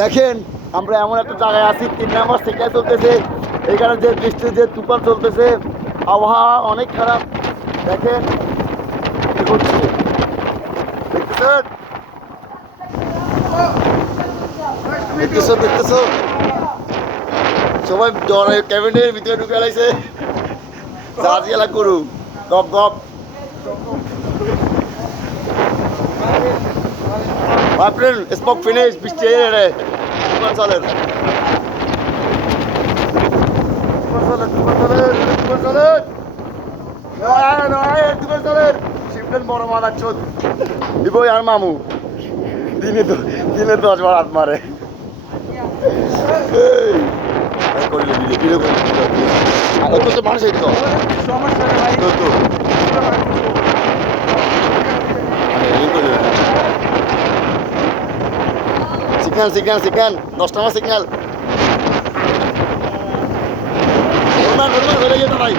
দেখেন আমরা এমন একটা জায়গায় আছি, 3 নম্বর সিগন্যাল চলতেছে, এখানে যে বৃষ্টি যে তুফান চলতেছে, আবহাওয়া অনেক খারাপ। দেখেন কি হচ্ছে, দেখতেছেন দেখতেছো দেখতেছো সবাই জ্বরে ক্যাবিনের ভিতরে ঢুকে লাইছে, চার্জিয়ালা করু গপ গপ। My friend, smoke finish, বৃষ্টি এড়ে তুফান চলে তুফান চলে তুফান চলে শিবলেন বড় মাদার চোদ দিব আর মামু দিনে 10 বার হাত মারে। করিলে ভিডিও করে তো মানুষ এই তো সিগন্যাল সিগন্যাল সিগন্যাল 10 নম্বর সিগন্যাল ভাই